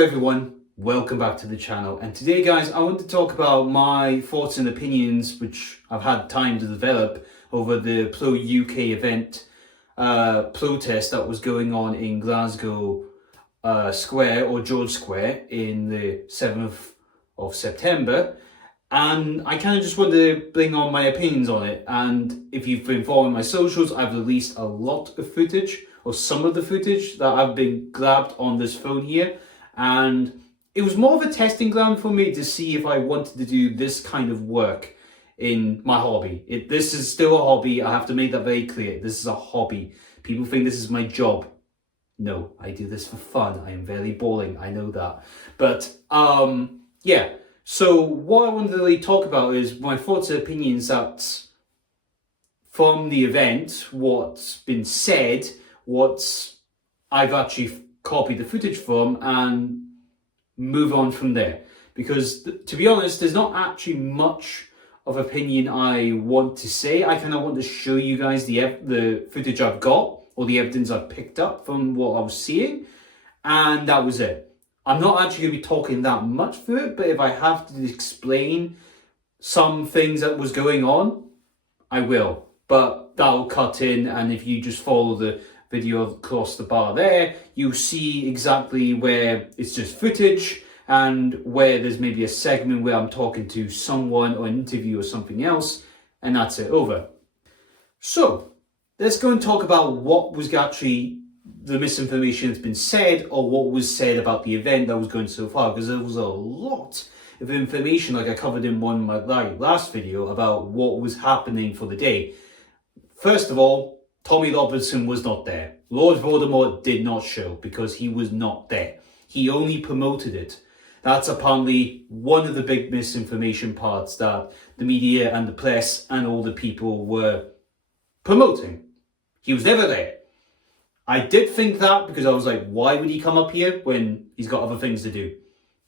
Hello everyone, welcome back to the channel, and today guys I want to talk about my thoughts and opinions which I've had time to develop over the Pro UK event protest that was going on in Glasgow Square or George Square in the 7th of September. And I kind of just wanted to bring on my opinions on it. And if you've been following my socials, I've released a lot of footage, or some of the footage that I've been grabbed on this phone here. And it was more of a testing ground for me to see if I wanted to do this kind of work in my hobby. This is still a hobby. I have to make that very clear. This is a hobby. People think this is my job. No, I do this for fun. I am very boring. I know that. But yeah. So what I wanted to really talk about is my thoughts and opinions that from the event, what's been said, what I've actually copied the footage from, and move on from there. Because to be honest, there's not actually much of opinion I want to say. I kind of want to show you guys the footage I've got, or the evidence I've picked up from what I was seeing, and that was it. I'm not actually going to be talking that much through it, but if I have to explain some things that was going on, I will. But that'll cut in, and if you just follow the video across the bar there, you'll see exactly where it's just footage and where there's maybe a segment where I'm talking to someone or an interview or something else, and that's it, over. So let's go and talk about what was actually the misinformation that's been said, or what was said about the event that was going so far, because there was a lot of information, like I covered in one of my last video, about what was happening for the day. First of all, Tommy Robertson was not there. Lord Voldemort did not show because he was not there. He only promoted it. That's apparently one of the big misinformation parts that the media and the press and all the people were promoting. He was never there. I did think that, because I was like, why would he come up here when he's got other things to do?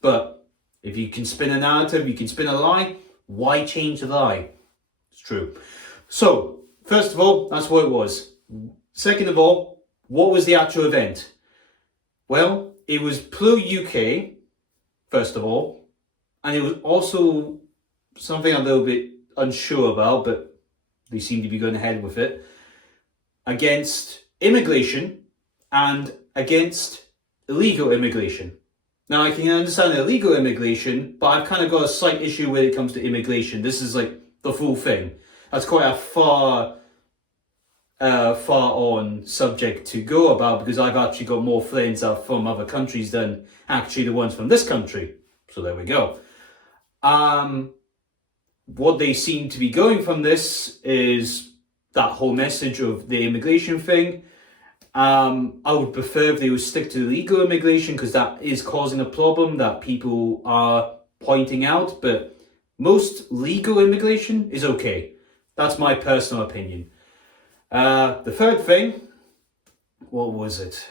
But if you can spin a narrative, you can spin a lie, why change the lie? It's true. So, first of all, that's what it was. Second of all, what was the actual event? Well, it was Pro UK, first of all, and it was also something I'm a little bit unsure about, but they seem to be going ahead with it, against immigration and against illegal immigration. Now, I can understand illegal immigration, but I've kind of got a slight issue when it comes to immigration. This is like the full thing. That's quite a far on subject to go about, because I've actually got more friends that are from other countries than actually the ones from this country. So there we go. What they seem to be going from this is that whole message of the immigration thing. I would prefer if they would stick to legal immigration, because that is causing a problem that people are pointing out, but most legal immigration is okay. That's my personal opinion. The third thing, what was it?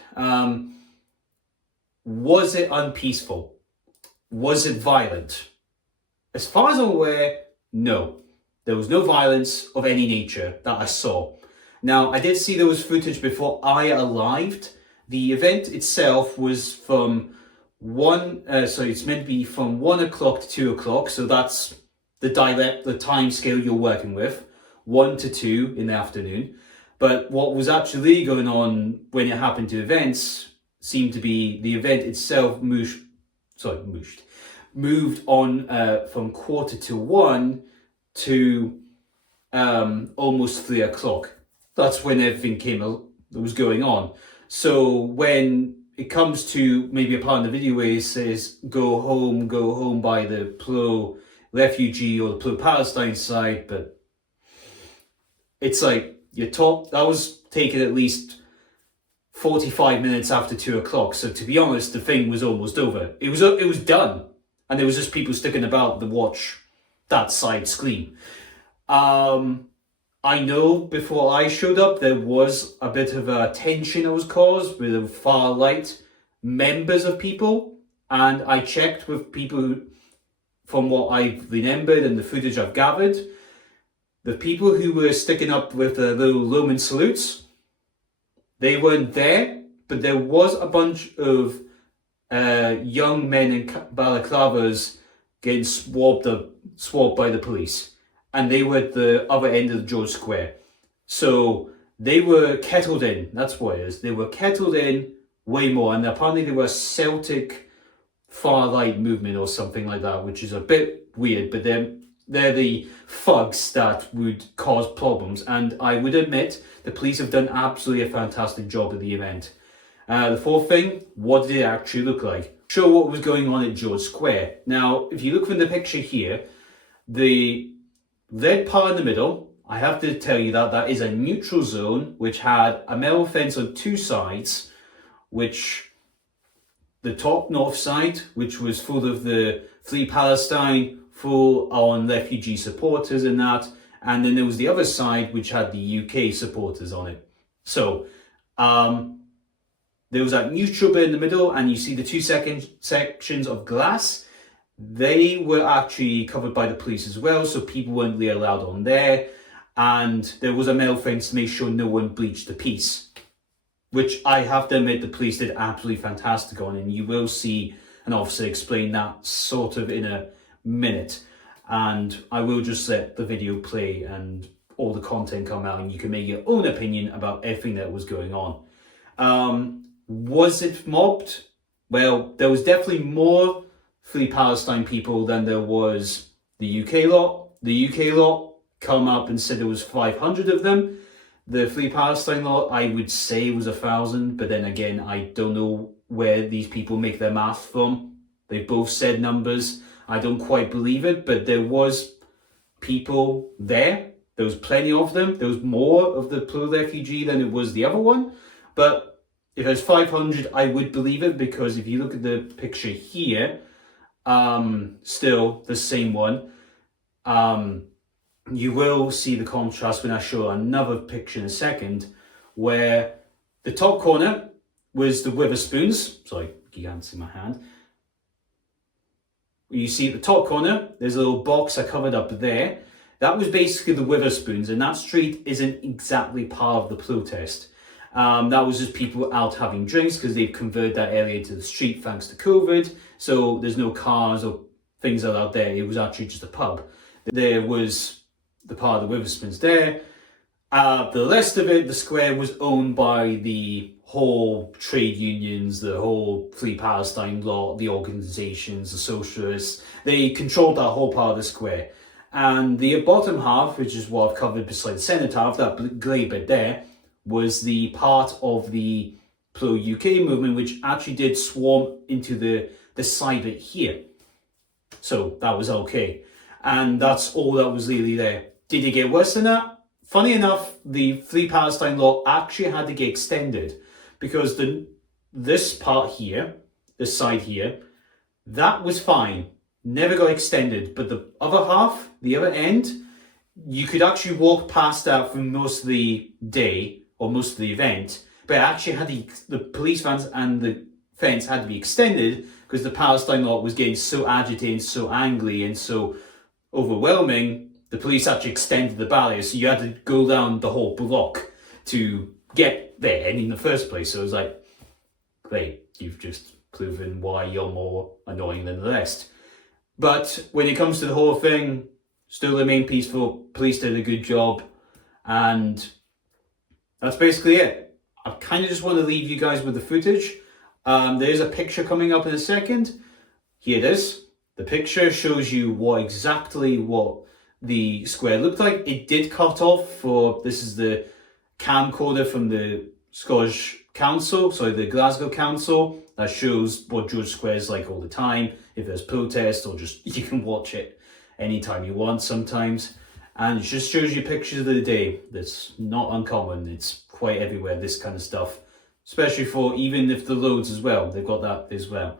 Was it unpeaceful? Was it violent? As far as I'm aware, no. There was no violence of any nature that I saw. Now, I did see there was footage before I arrived. The event itself was from it's meant to be from 1 o'clock to 2 o'clock. So that's the time scale you're working with, 1 to 2 in the afternoon. But what was actually going on when it happened to events seemed to be the event itself moved on from 1:45 to almost 3 o'clock. That's when everything was going on. So when it comes to maybe a part in the video where it says go home by the pro-refugee or the pro-Palestine side, but it's like that was taken at least 45 minutes after 2 o'clock. So to be honest, the thing was almost over. It was done, and there was just people sticking about to watch that side screen. I know before I showed up, there was a bit of a tension that was caused with the far-right members of people, and I checked with people from what I've remembered and the footage I've gathered. The people who were sticking up with the little Roman salutes, they weren't there, but there was a bunch of young men in balaclavas getting swabbed by the police, and they were at the other end of George Square. So they were kettled in. That's what it is. They were kettled in way more, and apparently they were a Celtic far-right movement or something like that, which is a bit weird, but they're the thugs that would cause problems. And I would admit the police have done absolutely a fantastic job at the event. The fourth thing, what did it actually look like? Show what was going on at George Square. Now, if you look from the picture here, the red part in the middle, I have to tell you that that is a neutral zone which had a metal fence on two sides, which the top north side, which was full of the Free Palestine, full on refugee supporters and that, and then there was the other side which had the UK supporters on it. So there was that neutral bit in the middle, and you see the two sections of glass. They were actually covered by the police as well, so people weren't really allowed on there, and there was a metal fence to make sure no one breached the peace, which I have to admit the police did absolutely fantastic on, and you will see an officer explain that sort of in a minute. And I will just let the video play and all the content come out, and you can make your own opinion about everything that was going on. Was it mobbed? Well, there was definitely more Free Palestine people than there was the UK lot. The UK lot come up and said there was 500 of them. The Free Palestine lot, I would say, was 1,000, but then again, I don't know where these people make their math from. They both said numbers. I don't quite believe it, but there was people there. There was plenty of them. There was more of the pro-refugee than it was the other one. But if there's 500, I would believe it, because if you look at the picture here, still the same one, you will see the contrast when I show another picture in a second, where the top corner was the Witherspoons. Sorry, you can't see my hand. You see at the top corner, there's a little box I covered up there. That was basically the Witherspoons, and that street isn't exactly part of the protest. That was just people out having drinks because they've converted that area to the street thanks to COVID. So there's no cars or things like that there. It was actually just a pub. There was the part of the Witherspoons there. The rest of it, the square, was owned by the whole trade unions, the whole Free Palestine lot, the organisations, the socialists. They controlled that whole part of the square. And the bottom half, which is what I've covered beside the centre half, that grey bit there, was the part of the pro-UK movement, which actually did swarm into the side bit here. So that was okay. And that's all that was really there. Did it get worse than that? Funny enough, the Free Palestine law actually had to get extended, because this part here, this side here, that was fine. Never got extended. But the other half, the other end, you could actually walk past that for most of the day, or most of the event, but actually had the police vans and the fence had to be extended because the Palestine lot was getting so agitated, so angry, and so overwhelming. The police actually extended the barrier, so you had to go down the whole block to get there in the first place. So it was like, great, you've just proven why you're more annoying than the rest. But when it comes to the whole thing, still remain peaceful. Police did a good job, and that's basically it. I kind of just want to leave you guys with the footage. There's a picture coming up in a second. Here it is. The picture shows you exactly what the square looked like. It did cut off for, this is the camcorder from the Scottish Council, sorry, the Glasgow Council, that shows what George Square is like all the time. If there's protest, or just, you can watch it anytime you want sometimes. And it just shows you pictures of the day. That's not uncommon. It's quite everywhere, this kind of stuff. Especially for, even if the loads as well, they've got that as well.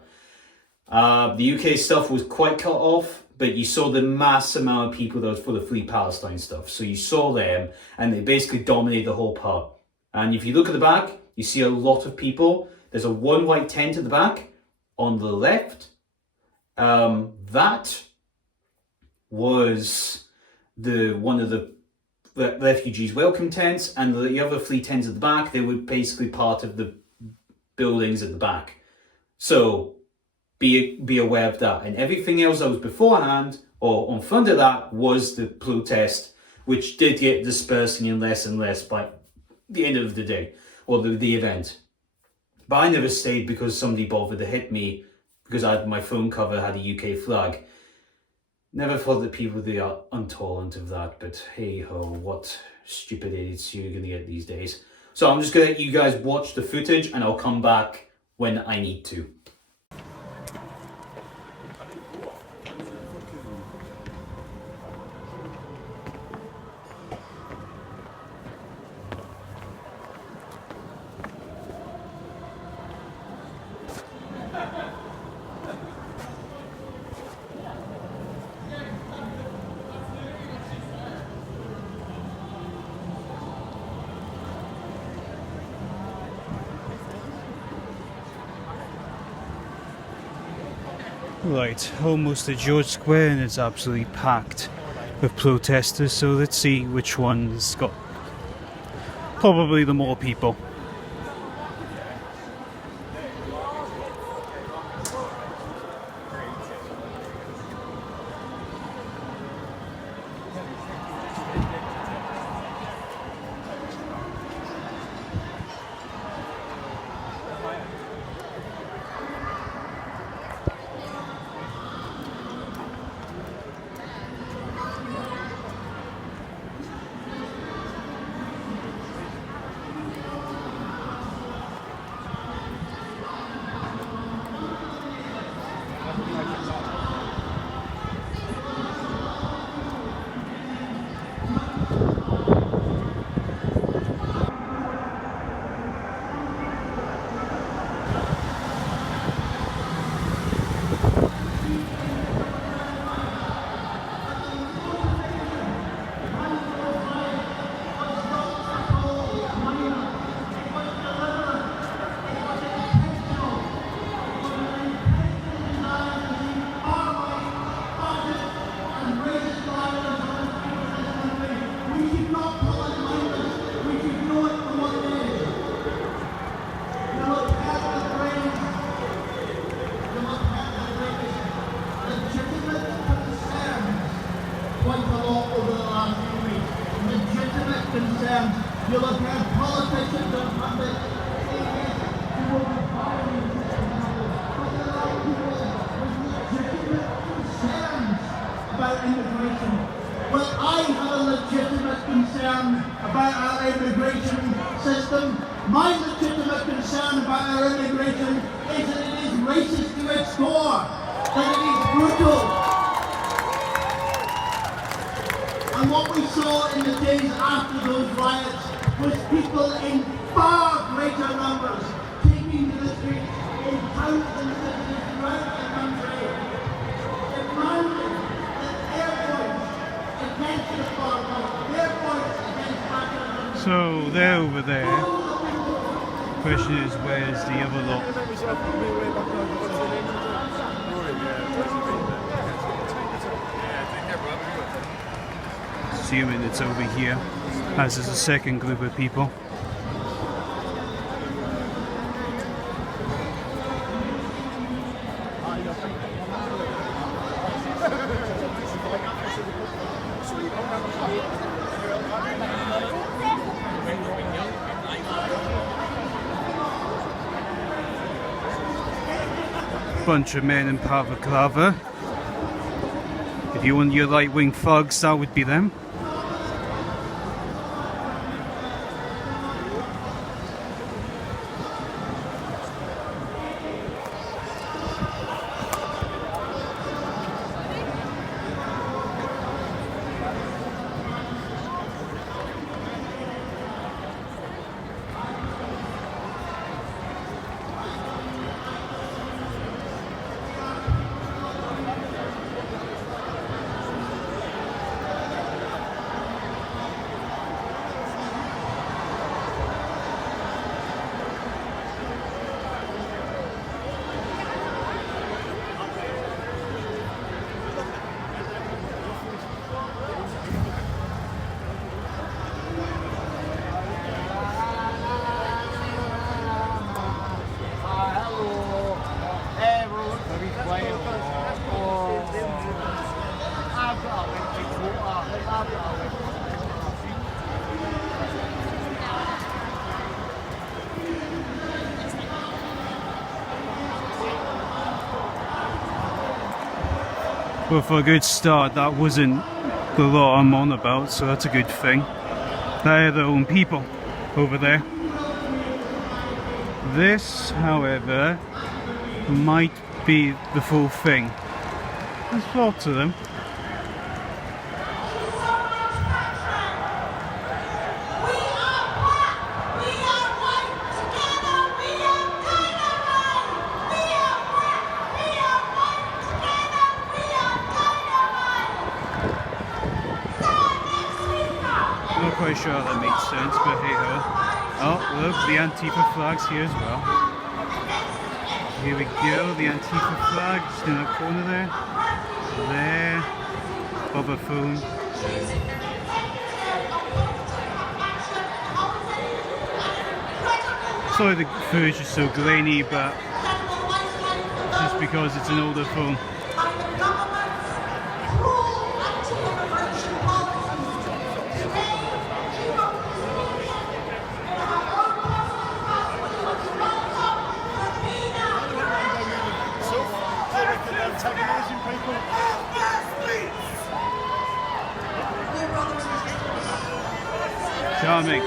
The UK stuff was quite cut off, but you saw the mass amount of people that was for the Free Palestine stuff. So you saw them, and they basically dominated the whole part. And if you look at the back, you see a lot of people. There's a one white tent at the back. On the left, that was one of the refugees' welcome tents, and the other 3 tents at the back, they were basically part of the buildings at the back. So be aware of that. And everything else that was beforehand or in front of that was the protest, which did get dispersing and less by the end of the day, or the event. But I never stayed because somebody bothered to hit me because my phone cover had a UK flag. Never thought that people they are intolerant of that, but hey ho, what stupid idiots you're gonna get these days. So I'm just gonna let you guys watch the footage and I'll come back when I need to. Right, almost at George Square and it's absolutely packed with protesters, so let's see which one's got probably the more people. You'll have had politicians and pundits who will be fighting but there are people with legitimate concerns about immigration. Well, I have a legitimate concern about our immigration system. My legitimate concern about our immigration is that it is racist to its core, that it is brutal. And what we saw in the days after those riots was people in far greater numbers taking to the streets in towns and cities throughout the country, demanding that their voice against the apartheid, their voice against racism. So they're over there. Question is, where's the other lot? Assuming it's over here, as there's a second group of people. Bunch of men in balaclava. If you want your right-wing thugs, that would be them. Well, for a good start, that wasn't the lot I'm on about, so that's a good thing. They're their own people over there. This, however, might be the full thing. There's lots of them. Not quite sure how that makes sense, but hey ho. Oh, look, the Antifa flag's here as well. Here we go, the Antifa flag, just in that corner there. There. Bobber phone. Sorry the footage is so grainy, but just because it's an older phone. Charming.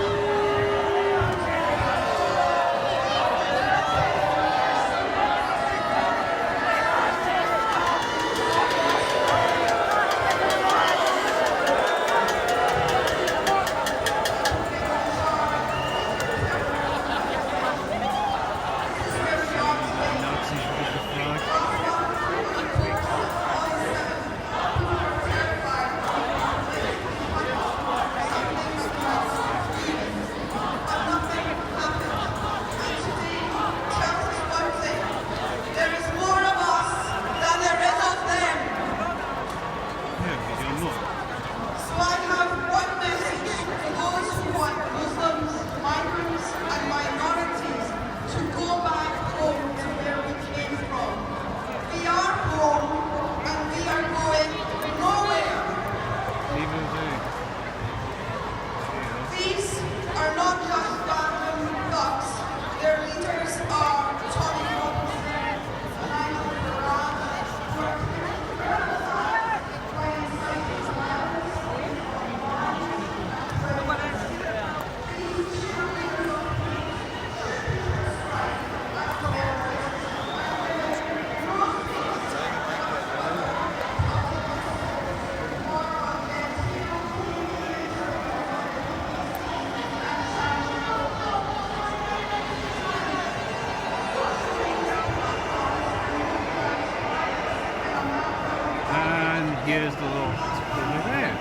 Here's the loft over there.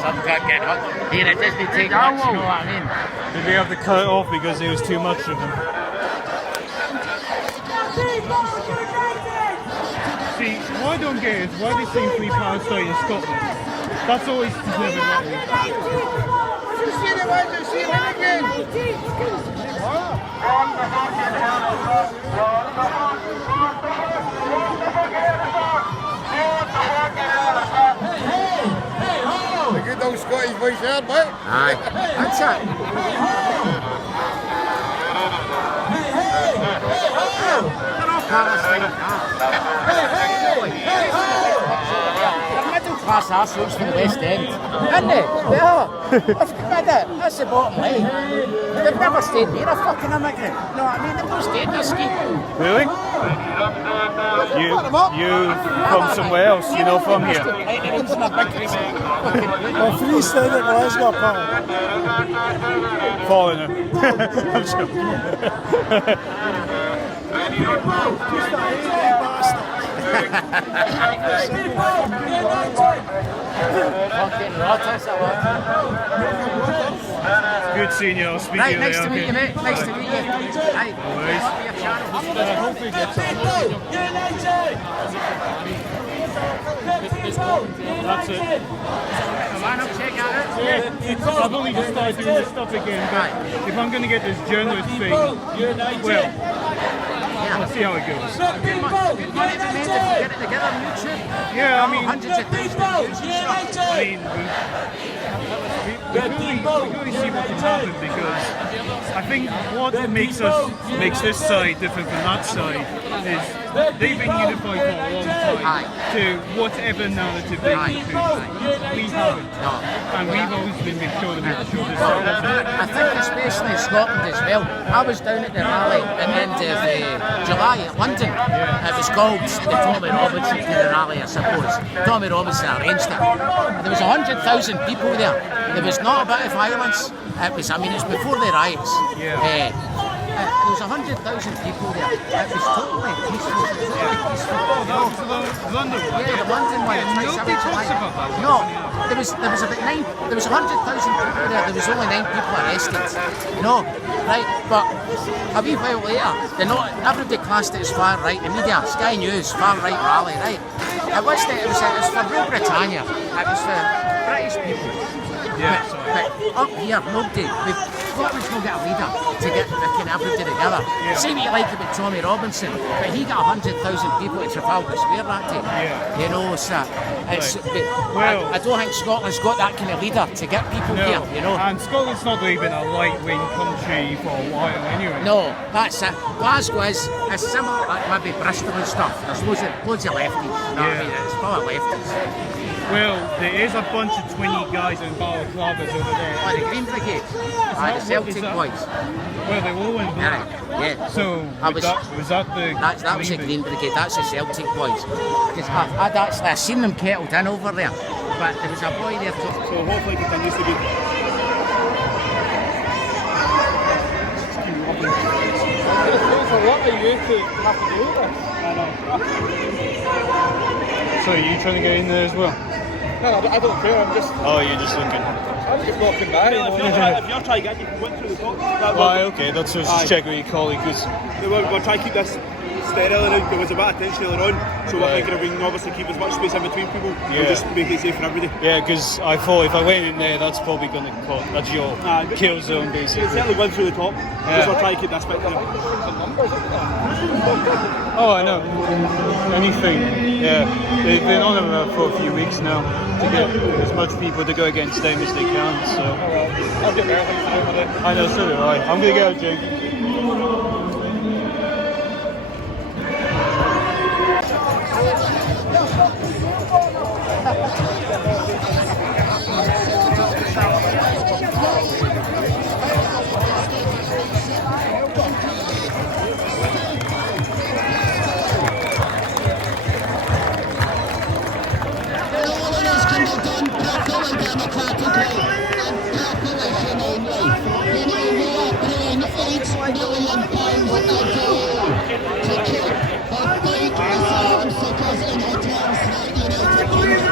Some can't get up. Here, it doesn't take much, you know what I mean? Did they have to cut it off because there was too much of them? See, what I don't get is why they seem free Palestine in Scotland. That's always never got me. A good old Scottish voice there, mate. Aye. That's it. They're middle class arseholes from the West End, aren't they? They are. That's the bottom line. They've never stayed near a fucking immigrant. You know what I mean? They've not stayed in a scheme. Really? You from somewhere else? You're not from here? Well, free staying at Glasgow, pal. Foreigner. I'm joking. Fucking rotters, I want. Good seeing you. I'll speak Right, to you nice later. to meet you, mate. Nice to meet you. Right. worries. Hopefully gets on. That's it. Come on, I'll check out it. I've only just started doing this stuff again, but if I'm going to get this journalist thing, well, I'll see how it goes. Good money to be made if you get it together on YouTube. Yeah, I mean, Hundreds of thousands of views and stuff. I mean, we really see what can happen because I think what makes this side different from that side is they've been unified for a long time to whatever narrative they want to. We haven't. No. And we've always been the shoulder to shoulder. I think especially in Scotland as well. I was down at the rally at the end of July at London. It was called the Tommy Robinson to the rally, I suppose. Tommy Robinson arranged it. There was 100,000 people there. There was not a bit of violence. It was, I mean, it was before the riots. Yeah. There was 100,000 people there. It was totally peaceful. London. Yeah, the London one. Nobody talks about that. No, there was about 9. There was 100,000 people there. There was only 9 people arrested. You know, right? But a wee while later, everybody classed it as far right. The media, Sky News, far right rally, right? It was for Real Britannia. It was for British people. Yeah. But up here, nobody. Scotland's not got a leader to get everybody together. Yeah. Say what you like about Tommy Robinson, but he got 100,000 people at Trafalgar Square that day. Yeah. You know, so it's. Well, I don't think Scotland's got that kind of leader to get people here. You know. And Scotland's not really been a right-wing country for a while anyway. No, that's it. Glasgow is similar like maybe Bristol and stuff. There's loads of lefties. You know what I mean? It's full of lefties. Well, there is a bunch of 20 guys in balaclavas over there. Oh, the Green Brigade. The Celtic boys. Well, they all went black. Yeah. So, I was that the that was the Green Brigade. That's the Celtic boys. Because I'd seen them kettled in over there. But there was a boy there. So hopefully it continues to be. It's a lot of you to have to do this. So, are you trying to get in there as well? No, I don't care. I'm just. Oh, you're just looking. I'm just walking by. If you're trying to get, you can win through the top. Right, okay, that's just check with your colleague. We're trying to keep this sterile and there was a bit of tension earlier on, so we're thinking we can obviously keep as much space in between people and just make it safe for everybody. Yeah, because I thought if I went in there, that's probably going to cause, that's your kill zone basically. It's certainly win through the top, because we're trying to keep this bit clear. Oh, I know. Anything. Yeah, they've been on it for a few weeks now to get as much people to go against them as they can. So I'll get there. I know, so do I. I'm gonna go, Jake. £8 million to keep the big asylum seekers in hotels throughout the United Kingdom.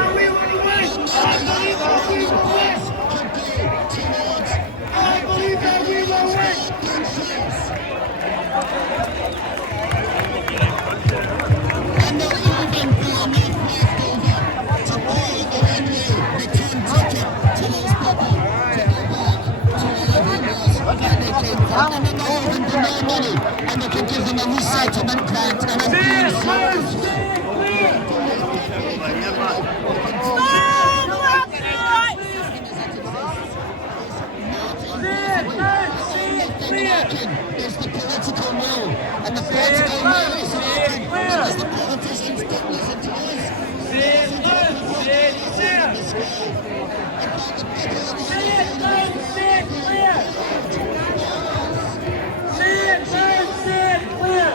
Say it loud, say it clear. Say it loud, say it clear.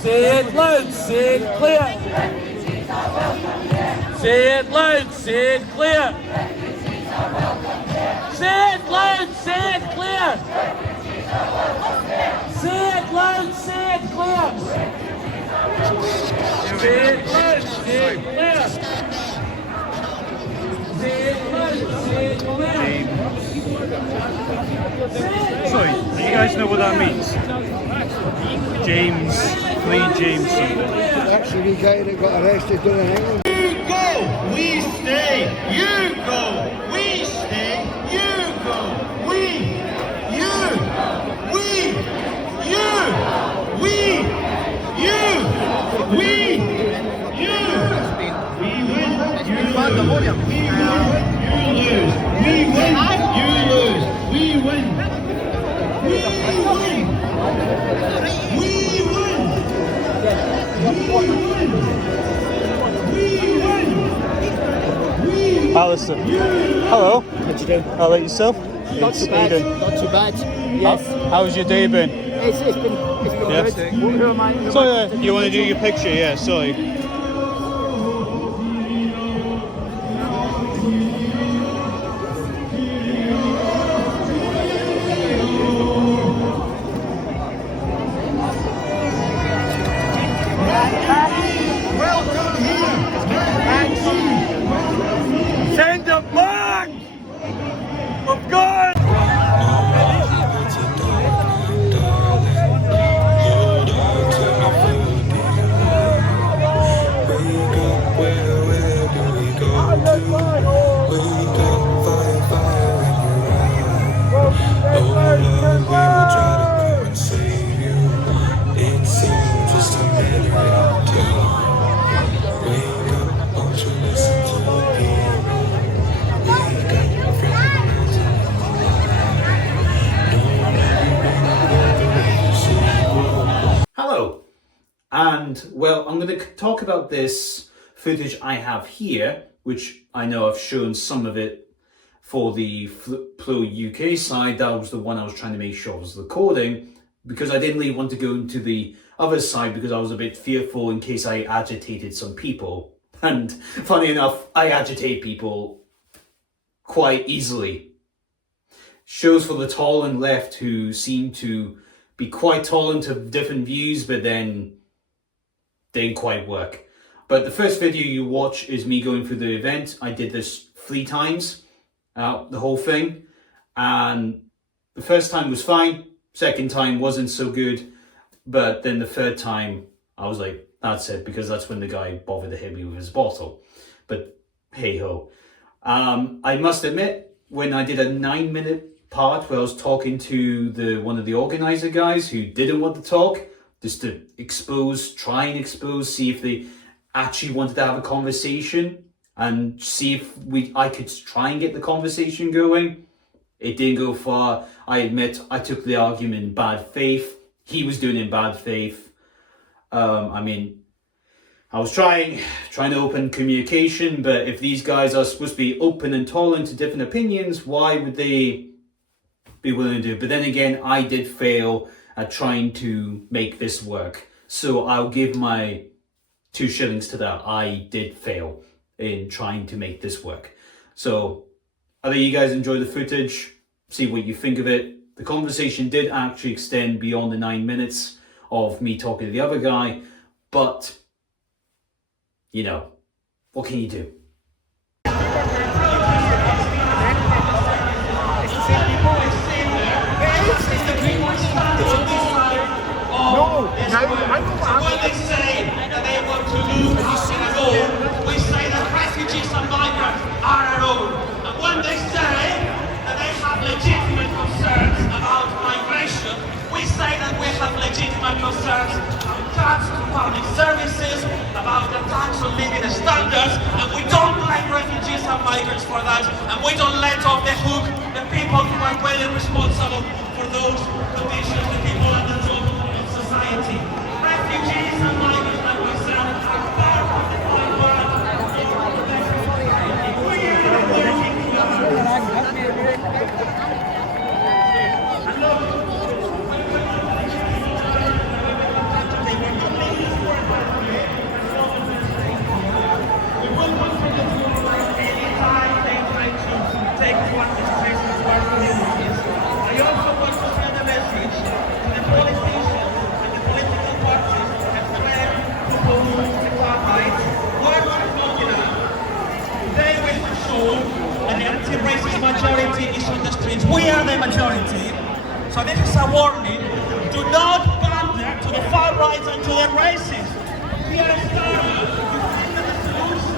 Say it loud, say it clear. Say it loud, say it clear. Say it loud, say it clear. Say it loud, say it clear. Sorry, do you guys know what that means? James, Lee James something. That's the wee guy that got arrested down in England. You go, we stay. You go, we stay. You go, we, you, we, you, we, you, we, you. We win, you lose. We win, you lose. We win, you lose. We win. We win. We win. Alison. Hello. What you doing? How about yourself? Not too bad. Not too bad. Yes. How's your day been? It's been Yes. good. Who am I? So you want to do your picture? Yeah, sorry. Welcome here. Send the flag of God. Hello, and well, I'm going to talk about this footage I have here, which I know I've shown some of it for the Flow UK side. That was the one I was trying to make sure I was recording, because I didn't really want to go into the other side because I was a bit fearful in case I agitated some people. And funny enough, I agitate people quite easily. Shows for the tall and left who seem to be quite tolerant of different views, but then didn't quite work. But the first video you watch is me going through the event. I did this 3 times, the whole thing. And the first time was fine. Second time wasn't so good. But then the third time, I was like, that's it, because that's when the guy bothered to hit me with his bottle. But hey ho. I must admit, when I did a 9-minute part where I was talking to one of the organizer guys who didn't want to talk, just to try and expose, see if they actually wanted to have a conversation and see if I could try and get the conversation going. It didn't go far. I admit I took the argument in bad faith. He was doing it in bad faith. I mean, I was trying to open communication, but if these guys are supposed to be open and tolerant to different opinions, why would they be willing to do it? But then again, I did fail at trying to make this work. So I'll give my 2 shillings to that. I did fail in trying to make this work. So either you guys enjoy the footage, see what you think of it. The conversation did actually extend beyond the 9 minutes of me talking to the other guy, but you know, what can you do? When they say that they want to lose our own, we say that refugees and migrants are our own. And when they say that they have legitimate concerns about migration, we say that we have legitimate concerns about tax to public services, about the tax international living standards, and we don't blame refugees and migrants for that, and we don't let off the hook the people who are really responsible for those conditions, the people at the top of society. Refugees and migrants, like we said, are part of the whole world. Anti-racist majority is on the streets. We are the majority. So this is a warning. Do not pander to the far right and to the racists. We are starting to find the solution.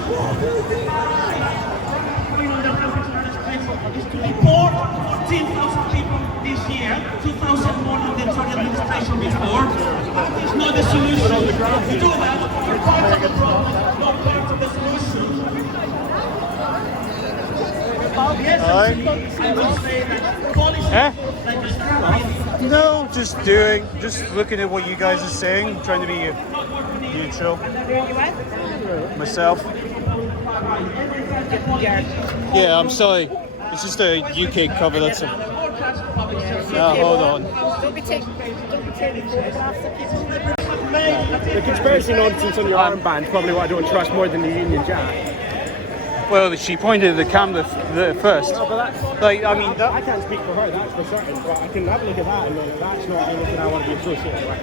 Is to deport 14,000 people this year, 2,000 more than the Tory administration before. That is not the solution. If you do that, you're part of the problem, not part of the solution. Yes, I will say that policy No, just looking at what you guys are saying, trying to be neutral. Myself. Yeah, I'm sorry. It's just a UK cover, that's it. Hold on. Don't be taking photographs of people. The conspiracy nonsense on your armband, probably what I don't trust more than the Union Jack. Well, she pointed at the camera first. No, but that's, Like, I mean, I can't speak for her, that's for certain, but I can have a look at that and that's not anything I want to be associated with.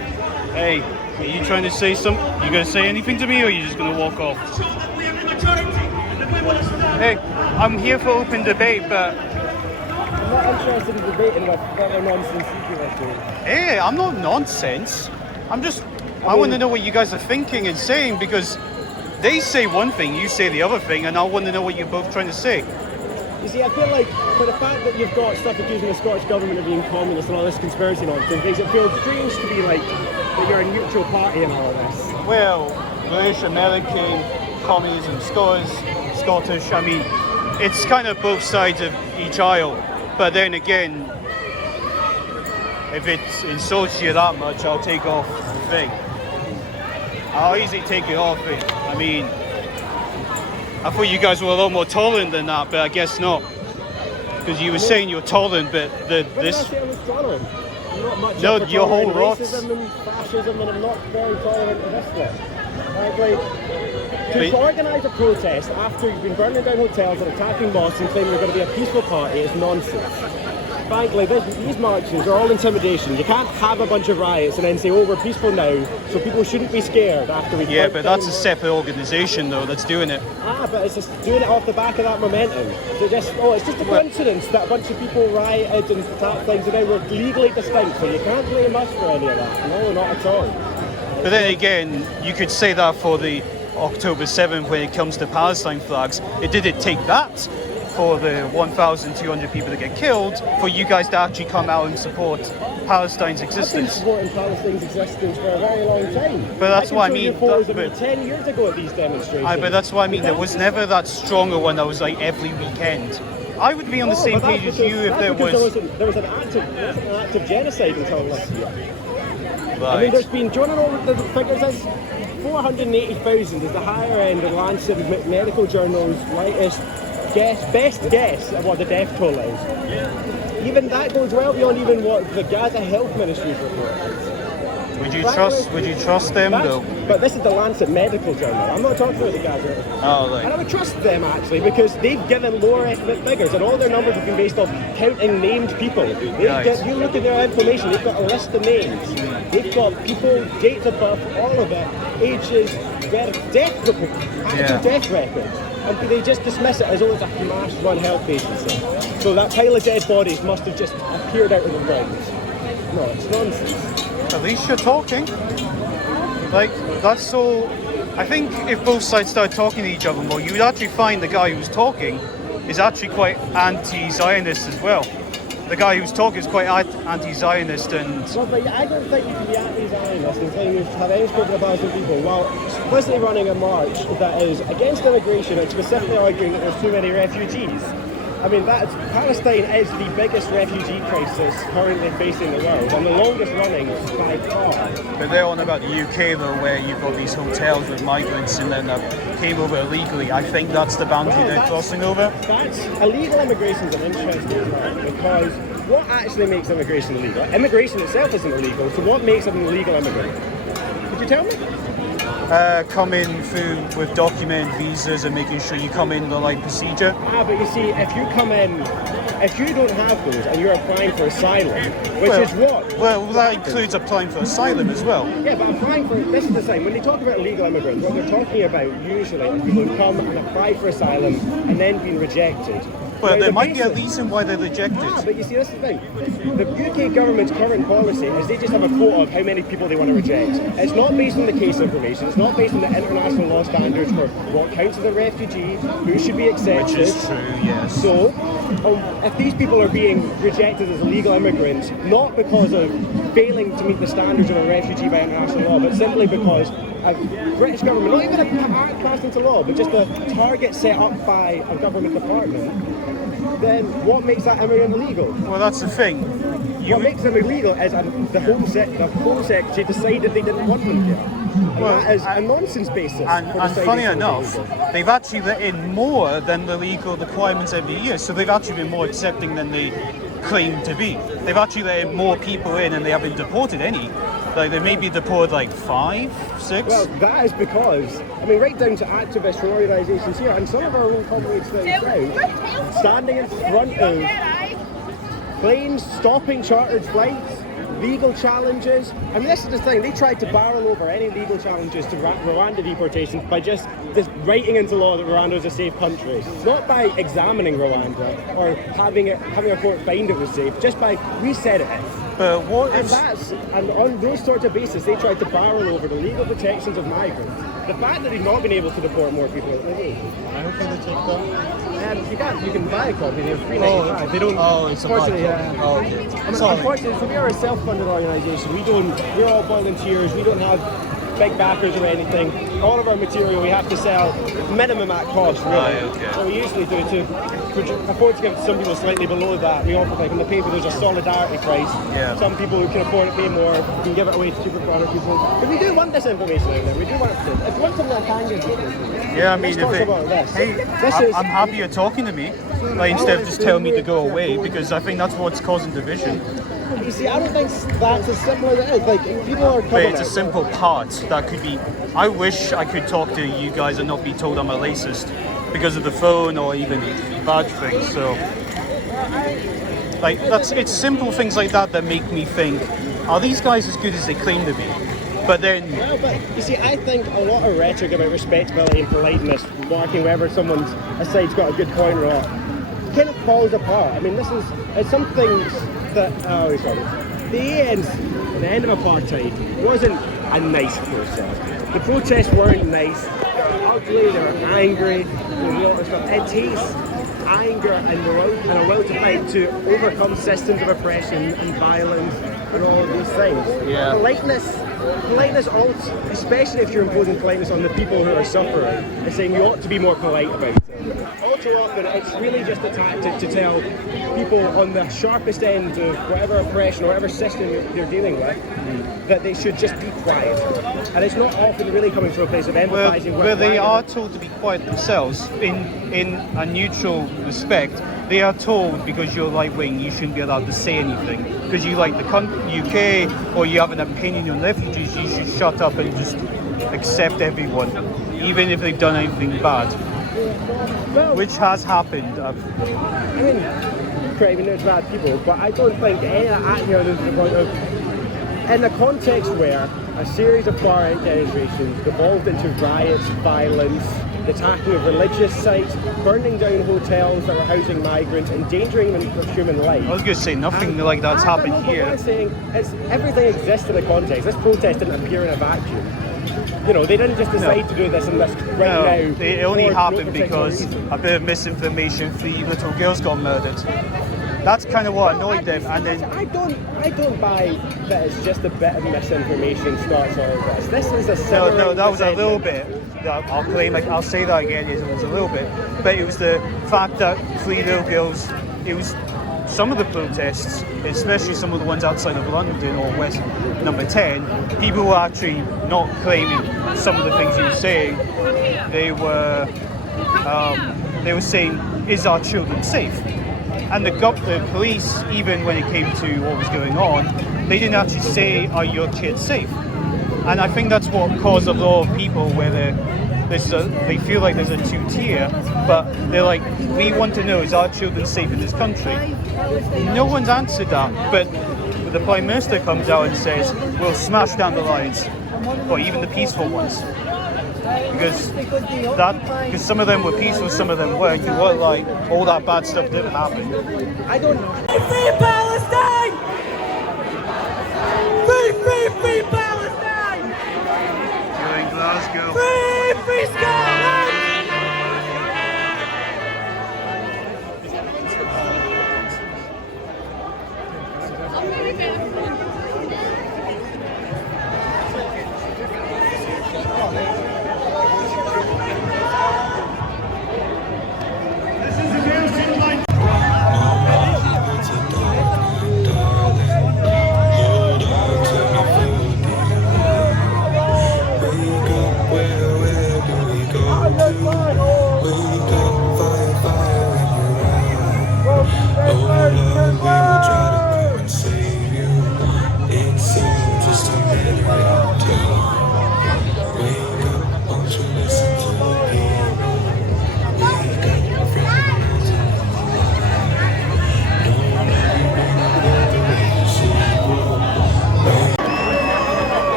Hey, are you trying to say something? You gonna say anything to me, or are you just gonna walk off? Hey, I'm here for open debate, but I'm not interested in debating with whatever nonsense you guys do. hey, I'm not nonsense. I want to know what you guys are thinking and saying, because they say one thing, you say the other thing, and I want to know what you're both trying to say. You see, I feel like for the fact that you've got stuff accusing the Scottish Government of being communist and all this conspiracy nonsense, makes it feel strange to be like that you're a neutral party in all of this. Well, British, American, communism, Scottish, I mean, it's kind of both sides of each aisle. But then again, if it insults you that much, I'll take off the thing. I'll easily take it off. I mean, I thought you guys were a lot more tolerant than that, but I guess not. Because you were saying you're tolerant, but When did I say I was tolerant? I'm not much No, up for your whole tolerating lot. racism and fascism, and I'm not very tolerant of this one. To organise a protest after you've been burning down hotels and attacking mosques and claiming you're going to be a peaceful party is nonsense. Frankly, these marches are all intimidation. You can't have a bunch of riots and then say, oh, we're peaceful now, so people shouldn't be scared after we... Yeah, but that's a separate organisation, though, that's doing it. But it's just doing it off the back of that momentum. So it's just a coincidence that a bunch of people rioted and attacked things and now we're legally distinct, so you can't blame us for any of that. No, not at all. But then again, you could say that for the October 7th when it comes to Palestine flags. It didn't take that for the 1,200 people that get killed for you guys to actually come out and support Palestine's existence. I've been supporting Palestine's existence for a very long time. But that's what I mean. Photos of me 10 years ago at these demonstrations. But that's what I mean. There was never that stronger one that was like every weekend. I would be on the same page as you if there was... There was an active genocide until last year. Right. I mean, there's been, do you want to know what the figures is? 480,000 is the higher end of Lancet Medical Journal's latest best guess of what the death toll is. Even that goes well beyond even what the Gaza Health Ministry's report is. Would you trust them though? But this is the Lancet Medical Journal. I'm not talking about the Gaza. Oh, right. And I would trust them actually because they've given lower estimate figures and all their numbers have been based off counting named people. You look at their information, they've got a list of names. They've got people, dates of birth, all of it, ages, death records. And they just dismiss it as though it's a Hamas-run health agency. So that pile of dead bodies must have just appeared out of the wind. No, it's nonsense. At least you're talking. Like, that's so... I think if both sides started talking to each other more, you'd actually find the guy who's talking is actually quite anti-Zionist as well. the guy who's talking is quite anti-Zionist and... Well, but I don't think you can be anti-Zionist and saying you have any scope of Palestinian people while explicitly running a march that is against immigration and specifically arguing that there's too many refugees. I mean, Palestine is the biggest refugee crisis currently facing the world, and the longest running by far. But they're on about the UK though, where you've got these hotels with migrants and then came over illegally. I think that's the boundary they're crossing over. That's illegal immigration is an interesting one because what actually makes immigration illegal? Immigration itself isn't illegal, so what makes an illegal immigrant? Could you tell me? Coming through with document visas and making sure you come in the right procedure. But you see, if you come in, if you don't have those and you're applying for asylum, which is what? Well, that includes applying for asylum as well. Yeah, but applying for, this is the same, when they talk about illegal immigrants, what they're talking about usually is people who come and apply for asylum and then being rejected. Well, Now, there might be a reason why they're rejected. But you see, this is the thing. The UK government's current policy is they just have a quota of how many people they want to reject. It's not based on the case information. It's not based on the international law standards for what counts as a refugee, who should be accepted. Which is true, yes. So, if these people are being rejected as illegal immigrants, not because of failing to meet the standards of a refugee by international law, but simply because a British government, not even a act passed into law, but just a target set up by a government department, then what makes that immigrant illegal? Well, that's the thing. What makes them illegal is the Home Secretary decided they didn't want them here. And that is a nonsense basis. And funny enough, they've actually let in more than the legal requirements every year, so they've actually been more accepting than they claim to be. They've actually let in more people in and they haven't deported any. Like, they maybe deported like 5, 6? Well, that is because, I mean, right down to activists from organisations here, and some of our own comrades down south, standing in front of planes, stopping chartered flights, legal challenges, and this is the thing, they tried to barrel over any legal challenges to Rwanda deportations by just writing into law that Rwanda is a safe country. Not by examining Rwanda or having a court find it was safe, just by, we said it is. But what And on those sorts of basis, they tried to barrel over the legal protections of migrants. The fact that they've not been able to deport more people, I hope they take that. you can buy a copy, they're $3.95. They don't. Oh, it's a unfortunately, okay. So we are a self-funded organisation. We're all volunteers. We don't have big backers or anything. All of our material we have to sell minimum at cost, really. Okay. So we usually do to afford to give some people slightly below that. We offer, like in the paper, there's a solidarity price. Yeah. Some people who can afford to pay more can give it away cheaper for other people. But we do want this information out there. We do want it. If you want something I can give you. Yeah, I mean, I'm happy you're talking to me, like, instead of just telling me to go away, because I think that's what's causing division. You see, I don't think that's as simple as it is. Like, people are coming. But it's a simple part that could be. I wish I could talk to you guys and not be told I'm a racist because of the phone or even badge things. So, like, it's simple things like that that make me think: are these guys as good as they claim to be? But then, well, but you see, I think a lot of rhetoric about respectability and politeness, marking whether someone's a side's got a good point or not, kind of falls apart. I mean, it's some things that the end of apartheid wasn't a nice process. The protests weren't nice. They were ugly. They were angry. There was a lot of stuff. It takes anger and a will to fight to overcome systems of oppression and violence and all of these things. Yeah. Politeness also, especially if you're imposing politeness on the people who are suffering, is saying you ought to be more polite about it. All too often, it's really just a tactic to tell people on the sharpest end of whatever oppression or whatever system you're dealing with that they should just be quiet. And it's not often really coming from a place of empathizing. Where they are told to be quiet themselves, in a neutral respect, they are told because you're right-wing, you shouldn't be allowed to say anything. Because you like the UK or you have an opinion on refugees, you should shut up and just accept everyone, even if they've done anything bad. Which has happened. I mean, craving there's bad people, but I don't think any of that here is the point of, in a context where a series of far-right demonstrations devolved into riots, violence, the attacking of religious sites, burning down hotels that were housing migrants, endangering human life. I was going to say nothing like that's happened here. What I'm saying is everything exists in a context. This protest didn't appear in a vacuum. You know, they didn't just decide to do this and this now. It only happened because a bit of misinformation, 3 little girls got murdered. that's kind of what annoyed them. And then I don't buy that it's just a bit of misinformation starts all of this. This is a no, that was a little bit. I'll claim, I'll say that again. It was a little bit, but it was the fact that Free Little Girls. It was some of the protests, especially some of the ones outside of London or West Number 10. People were actually not claiming some of the things he was saying. They were saying, "Is our children safe?" And the police, even when it came to what was going on, they didn't actually say, "Are your kids safe?" And I think that's what caused a lot of people where they feel like there's a two-tier, but they're like, we want to know, is our children safe in this country? No one's answered that, but the Prime Minister comes out and says, we'll smash down the lines, or even the peaceful ones. Because some of them were peaceful, some of them weren't. You weren't like, all that bad stuff didn't happen. I don't. Free Palestine! Free Palestine! You're in Glasgow. Free Scotland!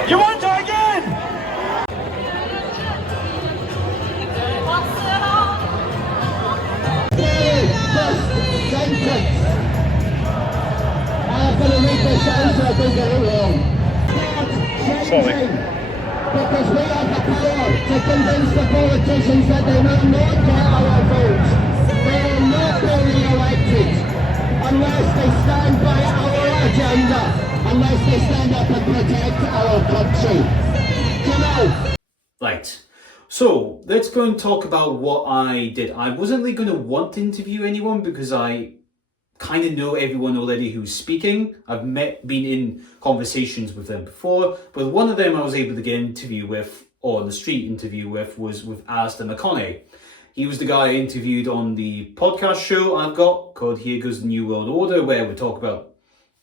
You want to again? I'm going to read this out so I don't get it wrong. Sorry. Because we have the power to convince the politicians that they will not get our votes. They will not be re-elected unless they stand by our agenda, unless they stand up and protect our country. Do you know? Right. So let's go and talk about what I did. I wasn't really going to want to interview anyone because I kind of know everyone already who's speaking. I've been in conversations with them before, but one of them I was able to get an interview with, or on the street interview with, was with Alistair McConnell. He was the guy I interviewed on the podcast show I've got called Here Goes the New World Order, where we talk about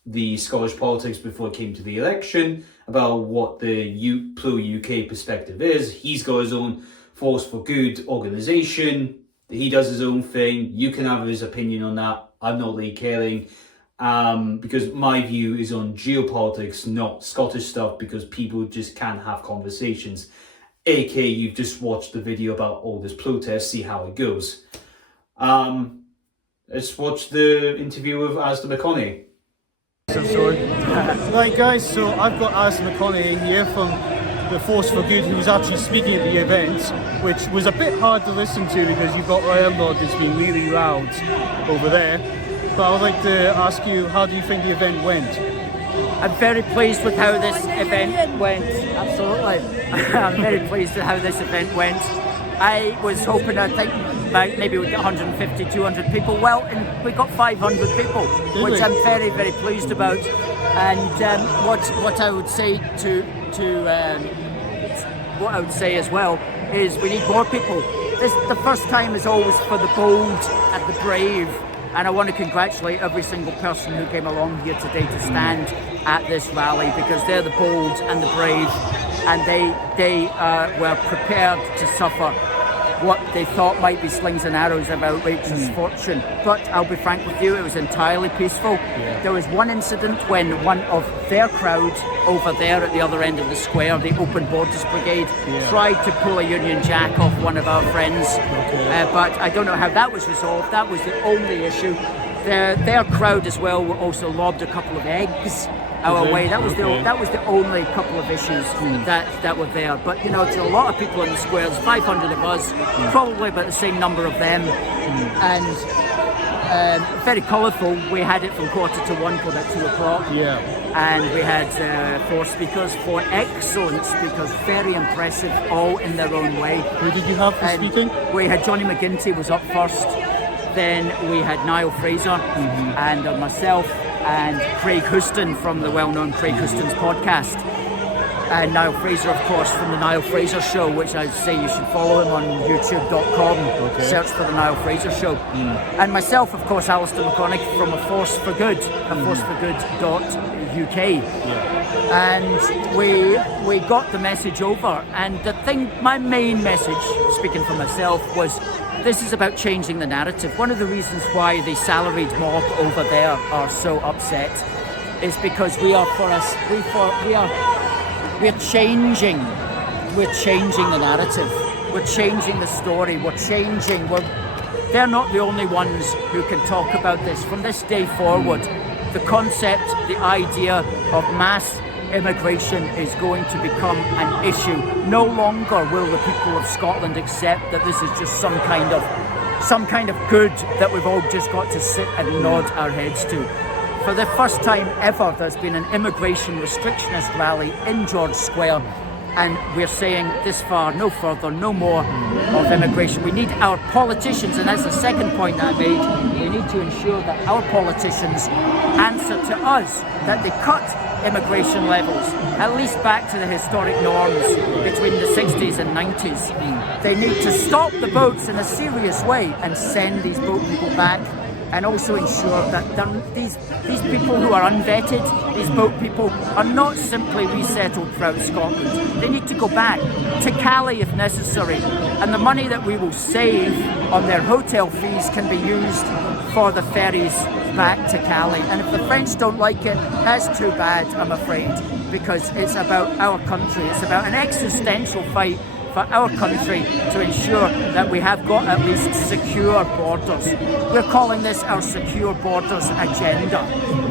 the Scottish politics before it came to the election, about what the pro-UK perspective is. He's got his own Force for Good organisation. He does his own thing. You can have his opinion on that. I'm not really caring, because my view is on geopolitics, not Scottish stuff, because people just can't have conversations. AK, you've just watched the video about all this protest, see how it goes. Let's watch the interview with Alistair McConnell. Right guys, so I've got Alistair McConnell here from the Force for Good, who was actually speaking at the event, which was a bit hard to listen to because you've got Landlord that's been really loud over there. But I would like to ask you, how do you think the event went? I'm very pleased with how this event went. Absolutely. I'm very pleased with how this event went. I was hoping, I think, maybe we'd get 150, 200 people. Well, and we got 500 people, which I'm very, very pleased about. And what I would say what I would say as well is we need more people. The first time is always for the bold and the brave. And I want to congratulate every single person who came along here today to stand at this rally, because they're the bold and the brave, and they were prepared to suffer what they thought might be slings and arrows of outrageous fortune. But I'll be frank with you, it was entirely peaceful. Yeah. There was one incident when one of their crowd over there at the other end of the square, the Open Borders Brigade, tried to pull a Union Jack off one of our friends. But I don't know how that was resolved. That was the only issue. Their crowd as well also lobbed a couple of eggs our way. That was the only couple of issues that were there. But you know, it's a lot of people in the squares, 500 of us, probably about the same number of them, and very colourful. We had it from 1:45 till about 2 o'clock. Yeah. And we had 4 speakers, 4 excellent speakers, very impressive, all in their own way. Who did you have for speaking? We had Johnny McGuinty was up first. Then we had Niall Fraser and myself and Craig Houston from the well-known Craig Houston's podcast. And Niall Fraser, of course, from the Niall Fraser Show, which I'd say you should follow him on youtube.com. Search for the Niall Fraser Show. And myself, of course, Alistair McConaughey from A Force for Good, aforceforgood.uk. And we got the message over. And the thing, my main message, speaking for myself, was this is about changing the narrative. One of the reasons why the salaried mob over there are so upset is because we're changing the narrative. We're changing the story. They're not the only ones who can talk about this. From this day forward, the concept, the idea of mass immigration is going to become an issue. No longer will the people of Scotland accept that this is just some kind of good that we've all just got to sit and nod our heads to. For the first time ever, there's been an immigration restrictionist rally in George Square, and we're saying this far, no further, no more of immigration. We need our politicians, and that's the second point that I made, we need to ensure that our politicians answer to us, that they cut immigration levels, at least back to the historic norms between the 60s and 90s. They need to stop the boats in a serious way and send these boat people back, and also ensure that these people who are unvetted, these boat people, are not simply resettled throughout Scotland. They need to go back to Calais if necessary, and the money that we will save on their hotel fees can be used for the ferries back to Calais. And if the French don't like it, that's too bad, I'm afraid, because it's about our country. It's about an existential fight for our country to ensure that we have got at least secure borders. We're calling this our secure borders agenda.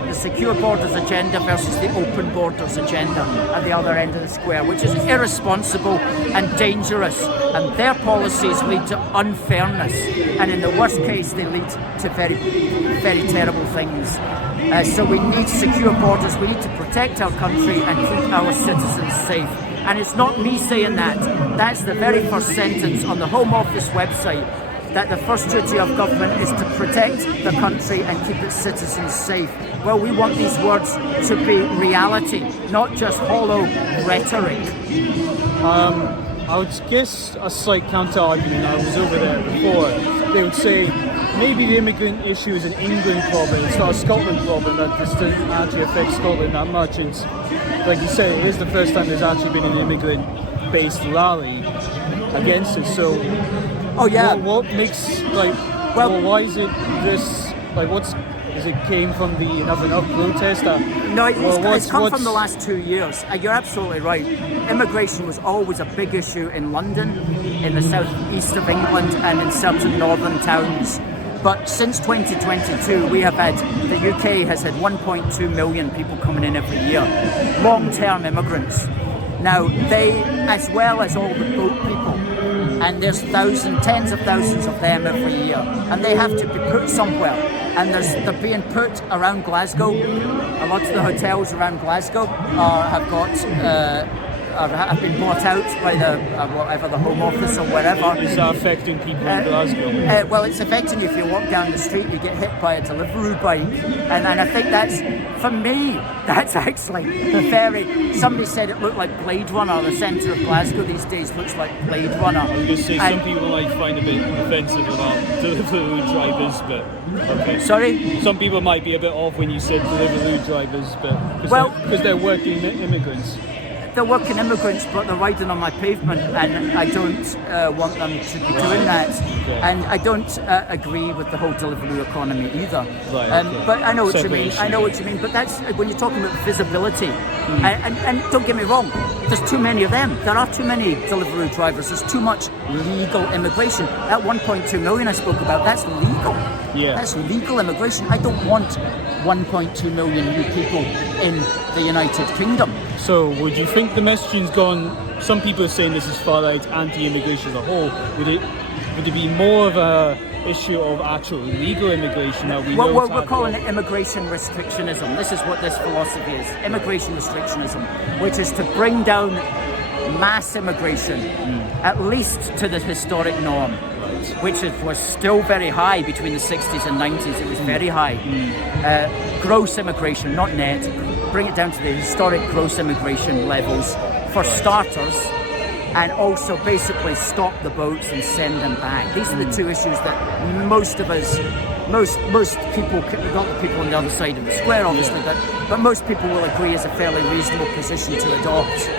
The secure borders agenda versus the open borders agenda at the other end of the square, which is irresponsible and dangerous, and their policies lead to unfairness, and in the worst case they lead to very, very terrible things. So we need secure borders, we need to protect our country and keep our citizens safe. And it's not me saying that. That's the very first sentence on the Home Office website, that the first duty of government is to protect the country and keep its citizens safe. Well, we want these words to be reality, not just hollow rhetoric. I would guess a slight counter-argument. I was over there before. They would say maybe the immigrant issue is an England problem. It's not a Scotland problem, that this doesn't actually affect Scotland that much. And like you said, it is the first time there's actually been an immigrant-based rally against it. So, what makes why is it this? Is it came from the Enough Enough protest? No, it's come from the last 2 years. You're absolutely right. Immigration was always a big issue in London, in the southeast of England, and in certain northern towns. But since 2022, the UK has had 1.2 million people coming in every year, long-term immigrants. Now, they, as well as all the boat people, and there's tens of thousands of them every year, and they have to be put somewhere. And they're being put around Glasgow. A lot of the hotels around Glasgow have been bought out by the Home Office or wherever. Is that affecting people in Glasgow? Well, it's affecting you if you walk down the street, you get hit by a Deliveroo bike. And I think that's, for me, that's actually somebody said it looked like Blade Runner. The centre of Glasgow these days looks like Blade Runner. I was going to say, some people might find a bit offensive about Deliveroo drivers, but okay. Sorry? Some people might be a bit off when you said Deliveroo drivers, but because they're working immigrants. They're working immigrants, but they're riding on my pavement, and I don't want them to be doing that. Okay. And I don't agree with the whole Deliveroo economy either. Right, okay. But I know what you mean. I know what you mean. But that's when you're talking about visibility. And don't get me wrong, there's too many of them. There are too many Deliveroo drivers. There's too much legal immigration. That 1.2 million I spoke about, that's legal. Yeah. That's legal immigration. I don't want 1.2 million new people in the United Kingdom. So, would you think the messaging's gone some people are saying this is far right anti-immigration as a whole. Would it be more of a issue of actual illegal immigration that we know? Well, we're calling it immigration restrictionism. This is what this philosophy is: immigration restrictionism, which is to bring down mass immigration, at least to the historic norm, which was still very high between the 60s and 90s. It was very high. Gross immigration, not net. Bring it down to the historic gross immigration levels for starters, and also basically stop the boats and send them back. These are the two issues that most of us, most people, not the people on the other side of the square obviously, but most people will agree is a fairly reasonable position to adopt.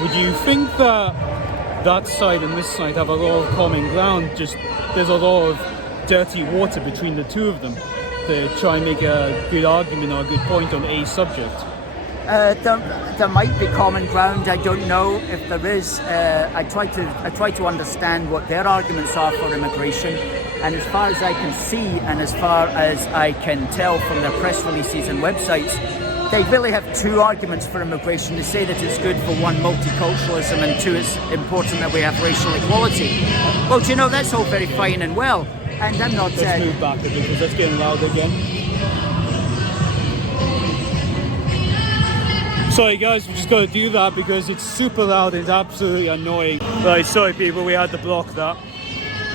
Would you think that side and this side have a lot of common ground? Just there's a lot of dirty water between the two of them to try and make a good argument or a good point on a subject? There might be common ground. I don't know if there is. I try to understand what their arguments are for immigration, and as far as I can see, and as far as I can tell from their press releases and websites, they really have two arguments for immigration. They say that it's good for one, multiculturalism, and two, it's important that we have racial equality. Well, do you know, that's all very fine and well, and I'm not... Let's move back a bit because that's getting loud again. Sorry guys, we just got to do that because it's super loud and it's absolutely annoying. Right, sorry people, we had to block that.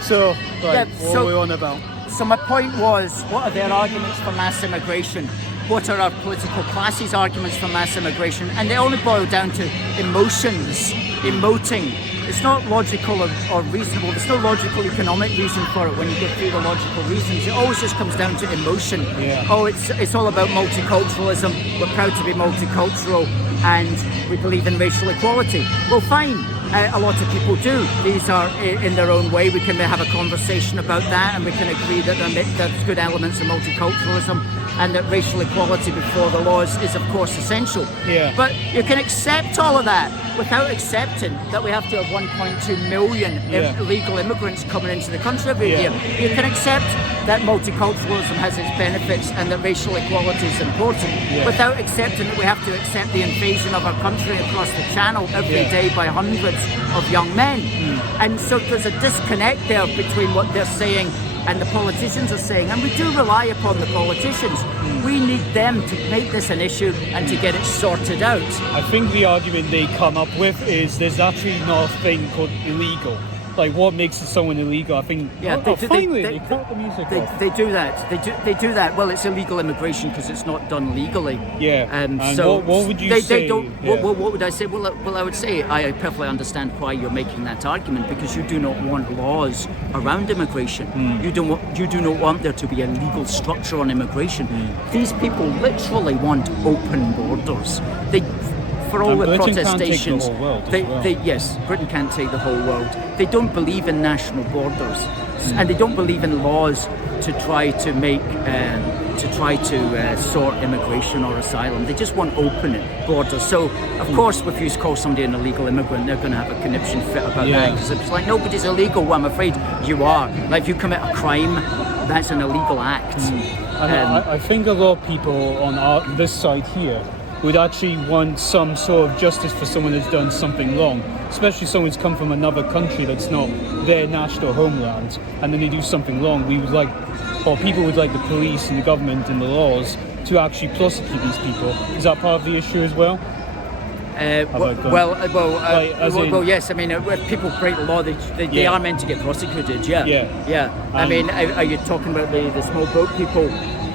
So, right, what are we on about? So my point was, what are their arguments for mass immigration? What are our political classes' arguments for mass immigration? And they only boil down to emotions, emoting. It's not logical or reasonable. There's no logical economic reason for it when you get through the logical reasons. It always just comes down to emotion. Yeah. Oh, it's all about multiculturalism. We're proud to be multicultural and we believe in racial equality. Well, fine. A lot of people do. These are in their own way. We can have a conversation about that and we can agree that there's good elements of multiculturalism and that racial equality before the laws is of course essential. Yeah. But you can accept all of that without accepting that we have to have 1.2 million illegal immigrants coming into the country every year. You can accept that multiculturalism has its benefits and that racial equality is important without accepting that we have to accept the invasion of our country across the channel every day by hundreds of young men. And so there's a disconnect there between what they're saying and the politicians are saying, and we do rely upon the politicians. We need them to make this an issue and to get it sorted out. I think the argument they come up with is there's actually not a thing called illegal. Like, what makes someone illegal? I think. Yeah, they cut the music off. They do that. They do that. Well, it's illegal immigration because it's not done legally. Yeah. And so what would you say? They don't. Yeah. What would I say? Well, I would say I perfectly understand why you're making that argument, because you do not want laws around immigration. You do not want there to be a legal structure on immigration. These people literally want open borders. For all the protestations, yes, Britain can't take the whole world. They don't believe in national borders, and they don't believe in laws to try to make, sort immigration or asylum. They just want open borders. So, of course, if you call somebody an illegal immigrant, they're going to have a conniption fit about that, because it's like, nobody's illegal. Well, I'm afraid you are. Like, if you commit a crime, that's an illegal act. I think a lot of people on this side here would actually want some sort of justice for someone that's done something wrong, especially someone who's come from another country that's not their national homeland, and then they do something wrong. We would like, or people would like the police and the government and the laws to actually prosecute these people. Is that part of the issue as well? Yes. I mean, if people break the law, they are meant to get prosecuted. Yeah. I mean, are you talking about the small boat people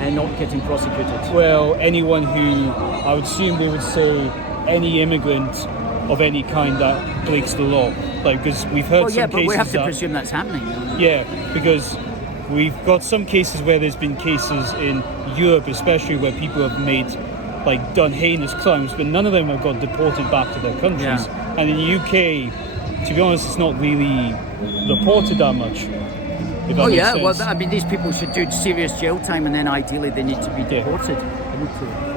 and not getting prosecuted? Well, anyone who, I would assume they would say any immigrant of any kind that breaks the law. Like, because we've heard some cases. But we have to presume that's happening. Yeah, because we've got some cases where there's been cases in Europe, especially where people have done heinous crimes, but none of them have got deported back to their countries. Yeah. And in the UK, to be honest, it's not really reported that much. Well, I mean, these people should do serious jail time, and then ideally they need to be deported.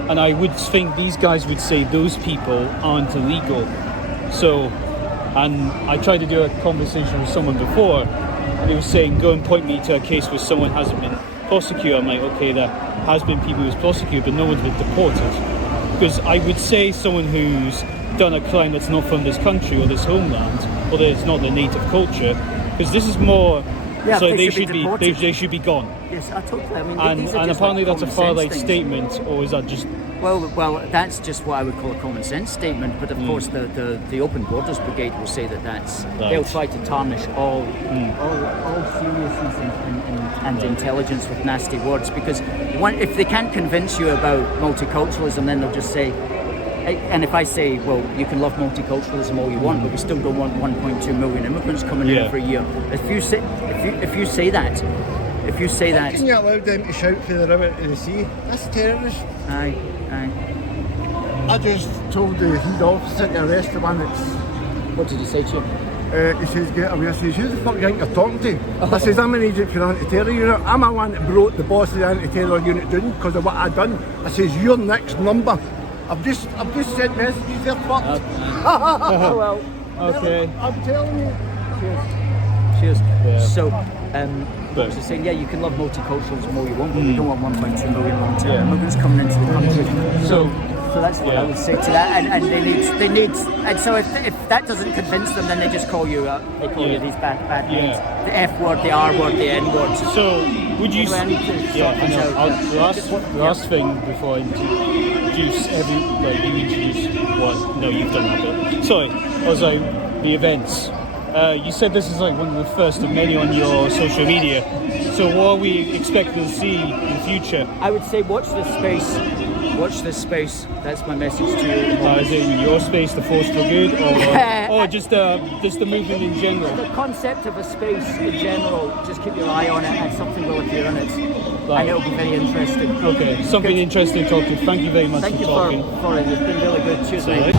And I would think these guys would say those people aren't illegal. So, and I tried to do a conversation with someone before, and they were saying, go and point me to a case where someone hasn't been prosecuted. I'm like, okay, there has been people who's prosecuted, but no one's been deported. Because I would say someone who's done a crime that's not from this country or this homeland, or that it's not their native culture, because this is more. Yeah, so they should be deported. they should be gone. Yes, I totally. I mean, these are And just apparently like that's a common far right sense things. statement, or is that just? Well, that's just what I would call a common sense statement. But of course, the Open Borders Brigade will say that they'll try to tarnish all seriousness and intelligence with nasty words. Because if they can't convince you about multiculturalism, then they'll just say. And if I say, well, you can love multiculturalism all you want, but we still don't want 1.2 million immigrants coming in every year. If you say that. How can you allow them to shout for the river to the sea? That's terrorist. Aye. I just told the head officer to arrest the one that's... What did he say to you? He says, get away. I says, who the fuck do you think you're talking to? I says, I'm an agent for the anti-terror unit. I'm the one that brought the boss of the anti-terror unit down because of what I done. I says, your next number. I've just sent messages, they're fucked. Oh well. Okay. I'm telling you. Cheers. Yeah. So, what was I saying? Yeah, you can love multiculturalism all you want, but we don't want 1.2 million long-term immigrants coming into the country. So that's what I would say to that. And they need. And so if that doesn't convince them, then they just call you. They call you these bad names. The F word, the R word, the N word. So would you? Anyway, I need to sort this out. Last thing before I introduce what? No, you've done that bit. Sorry, also the events. You said this is like one of the first of many on your social media. So what are we expecting to see in the future? I would say watch this space. Watch this space. That's my message to you. Is it in your space, the Force for Good, or just the movement in general? The concept of a space in general, just keep your eye on it and something will appear on it. And it'll be very interesting. Okay, something interesting to talk to. Thank you very much Thank for you talking. for it. It's been really good. Cheers, mate.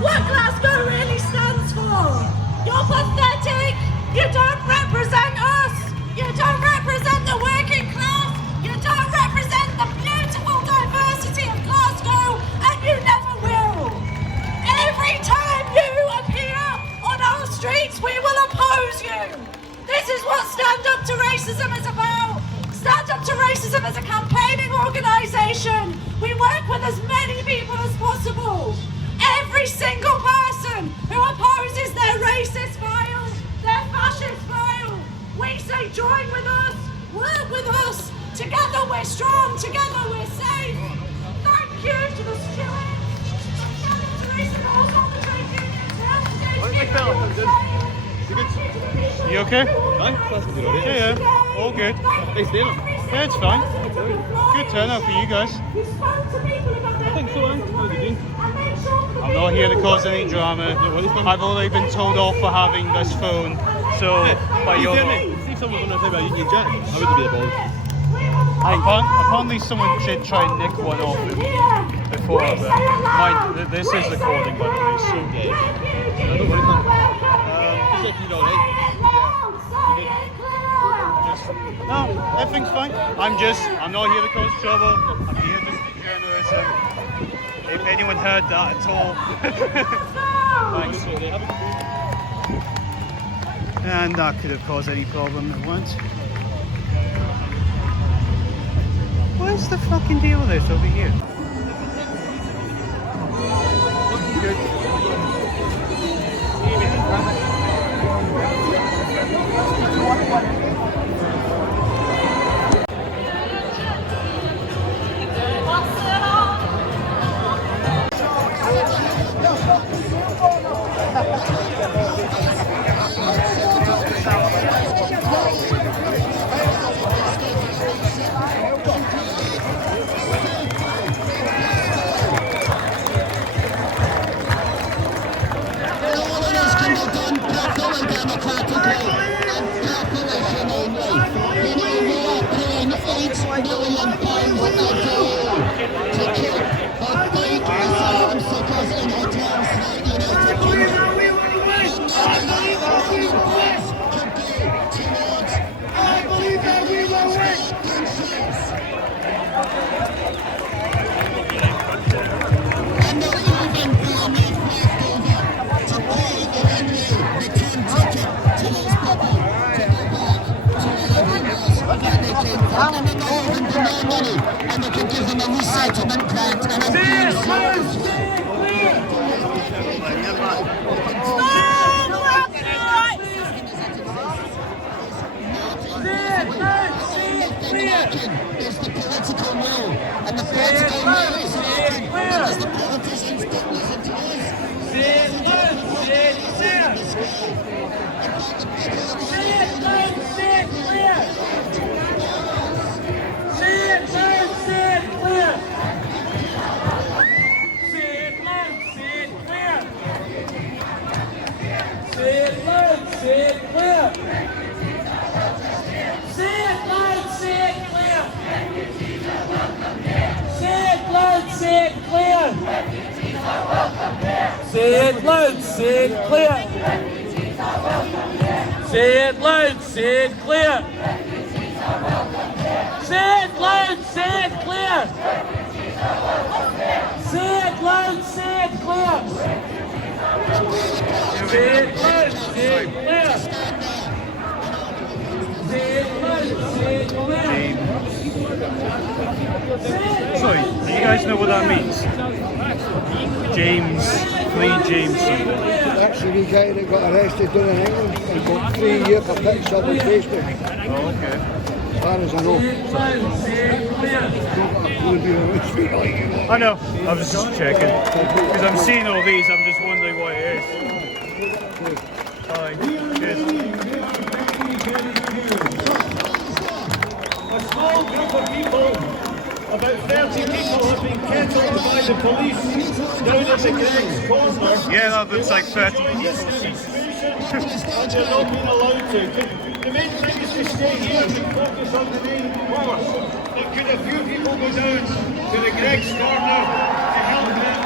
What Glasgow really stands for. You're pathetic. You don't represent us. You don't represent the working class. You don't represent the beautiful diversity of Glasgow, and you never will. Every time you appear on our streets, we will oppose you. This is what Stand Up to Racism is about. Stand Up to Racism is a campaigning organisation. We work with as many people as possible. Every single person who opposes their racist file, their fascist file, we say join with us, work with us. Together we're strong, together we're safe. Thank you to the stewards, to racism, also the trade unions, You okay? Yeah, all good. Yeah, it's fine. Good turnout for you guys. I think so, I'm not here to cause any drama. I've already been told off for having this phone, so by your law. See if someone was going to say about Union Jack, I wouldn't be involved. Apparently someone did try and nick one off it before, but this is recording, by the way, so no, everything's fine. I'm not here to cause trouble. I'm here just to do journalism. If anyone heard that at all. Thanks. And that could have caused any problem at once. What's the fucking deal with this over here? And they can give them a resettlement grant and It's the political will, and the political will is working because the politicians don't listen to us. Say it loud, say it clear. Say it loud, say it clear. Say it loud, say it clear. Say it loud, say it clear. Say it loud, say it clear. Say it loud, say it clear. Sorry, do you guys know what that means? James, Lee James something. That's the wee guy that got arrested down in England and got 3 years for picking something on Facebook. Oh, okay. As far as I know. I know, I was just checking. Because I'm seeing all these, I'm just wondering what it is. Hi, cheers. A small group of people, about 30 people, have been kettled by the police down at the Greg's Corner. Yeah, that looks like 30 people. And you're not being allowed to. The main thing is to stay here and focus on the main course. But could a few people go down to the Greg's Corner to help them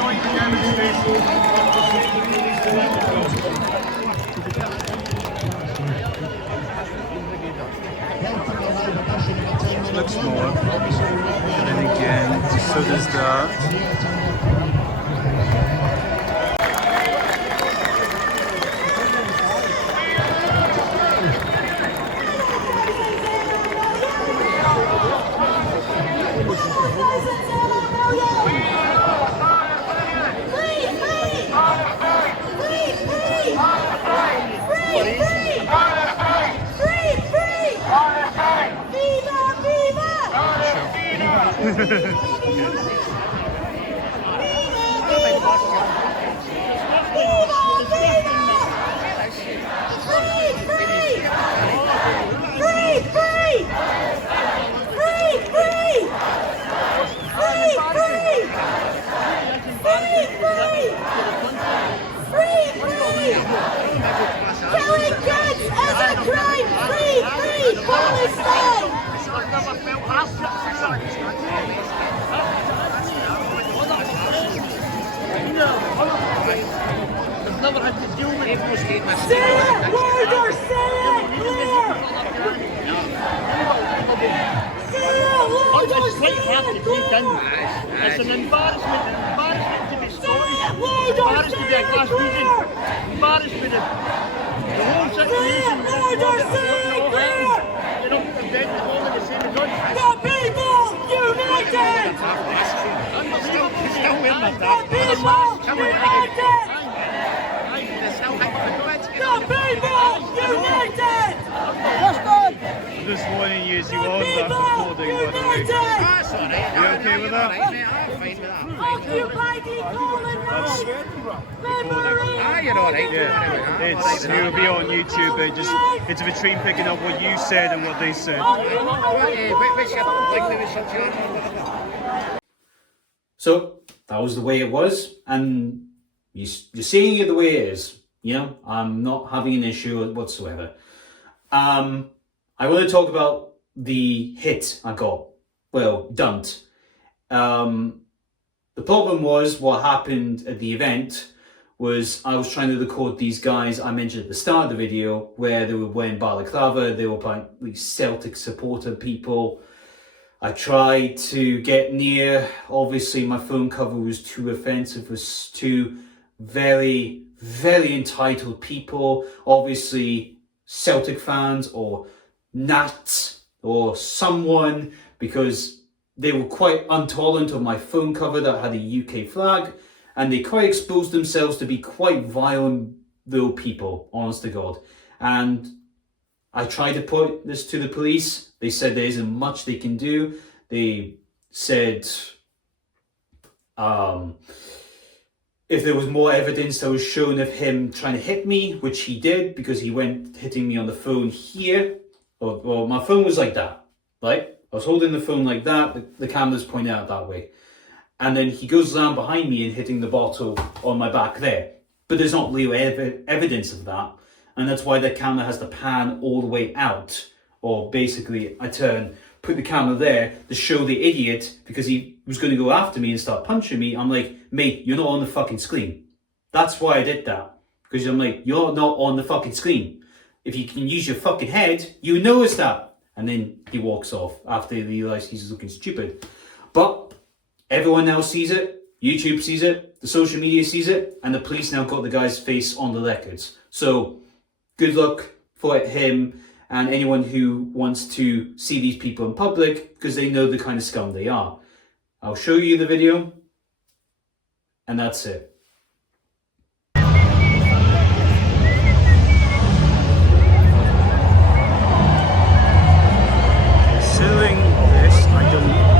join the demonstration and persuade the police to let them go? Looks more. And then again, so does that. It's an embarrassment to be Scottish, embarrassed to be a Glaswegian, embarrassed with the whole situation. You know, event the whole of the same as us. The people united! Still wearing my The people united! The people united! I'm just warning you as you are that recording, by the way. You okay with that? Occupy the Poland Yeah, it'll be on YouTube, but it's between picking up what you said and what they said. So that was the way it was, and you're seeing it the way it is. You know, I'm not having an issue whatsoever. I want to talk about the hit I got. Well, dumped. The problem was what happened at the event was I was trying to record these guys I mentioned at the start of the video where they were wearing balaclava, they were like Celtic supporter people. I tried to get near, obviously my phone cover was too offensive, was too very, very entitled people, obviously Celtic fans or Nats or someone, because they were quite intolerant of my phone cover that had a UK flag, and they quite exposed themselves to be quite violent though people, honest to God. And I tried to put this to the police. They said there isn't much they can do. They said if there was more evidence that was shown of him trying to hit me, which he did because he went hitting me on the phone here. Well, my phone was like that, right? I was holding the phone like that, the camera's pointing out that way. And then he goes down behind me and hitting the bottle on my back there. But there's not real evidence of that. And that's why the camera has to pan all the way out. Or basically, I put the camera there to show the idiot, because he was going to go after me and start punching me. I'm like, mate, you're not on the fucking screen. That's why I did that. Because I'm like, you're not on the fucking screen. If you can use your fucking head, you notice that. And then he walks off after he realizes he's looking stupid. But everyone else sees it. YouTube sees it. The social media sees it. And the police now got the guy's face on the records. So good luck for him and anyone who wants to see these people in public, because they know the kind of scum they are. I'll show you the video. And that's it. Considering this, I don't...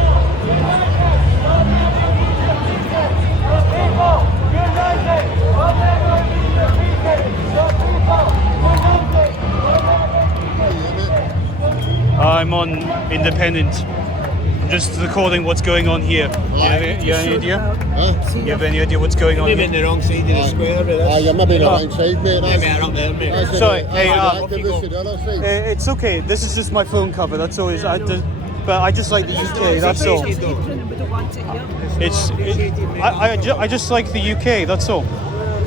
I'm on Independent. I'm just recording what's going on here. You have any idea? Huh? You have any idea what's going on Maybe here? in the wrong side of the square with this. You're maybe the wrong side, mate. Maybe I'm up there, mate. Sorry, hey, It's it's okay. This is just my phone cover. That's all. But I just like the UK. That's all. I just like the UK. That's all.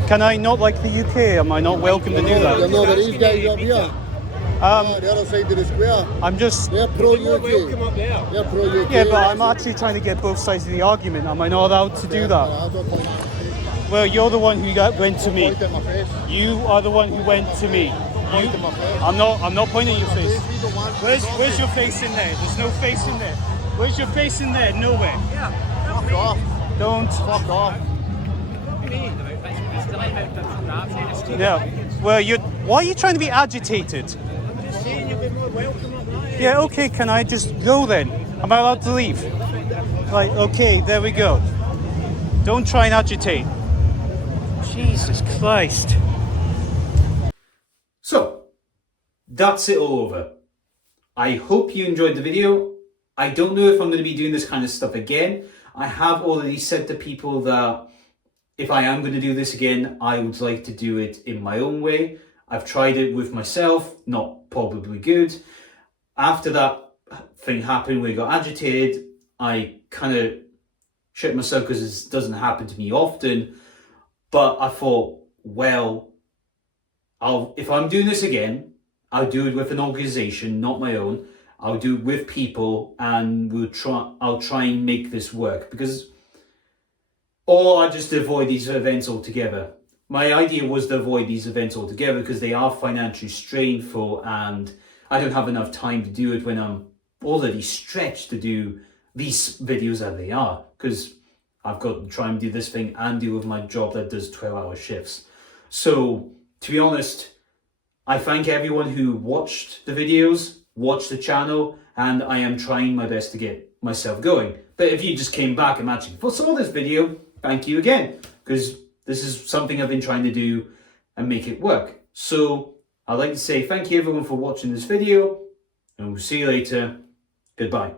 Can I not like the UK? Am I not welcome to do You that? know that these guys up here, the other side of the square, I'm just. they're pro-UK. Welcome up there. They're pro-UK. Yeah, but I'm actually trying to get both sides of the argument. Am I not allowed to do that? I don't point Well, you're the one who went to me. at my face. You are the one who went to me. Point at my face. I'm not pointing at your face. We don't want- Where's your face in there? There's no face in there. Where's your face in there? Nowhere. Fuck off. Don't. Fuck off. Yeah. Well, why are you trying to be agitated? Yeah, okay, can I just go then? Am I allowed to leave? Right, okay, there we go. Don't try and agitate. Jesus Christ. So, that's it all over. I hope you enjoyed the video. I don't know if I'm going to be doing this kind of stuff again. I have already said to people that if I am going to do this again, I would like to do it in my own way. I've tried it with myself, not probably good. After that thing happened where I got agitated, I kind of shit myself because this doesn't happen to me often. But I thought, well, if I'm doing this again, I'll do it with an organization, not my own. I'll do it with people, and I'll try and make this work, or I just avoid these events altogether. My idea was to avoid these events altogether because they are financially strainful, and I don't have enough time to do it when I'm already stretched to do these videos as they are, because I've got to try and do this thing and deal with my job that does 12-hour shifts. So, to be honest, I thank everyone who watched the videos, watched the channel, and I am trying my best to get myself going. But if you just came back and actually saw this video, thank you again, because this is something I've been trying to do and make it work. So I'd like to say thank you everyone for watching this video, and we'll see you later. Goodbye.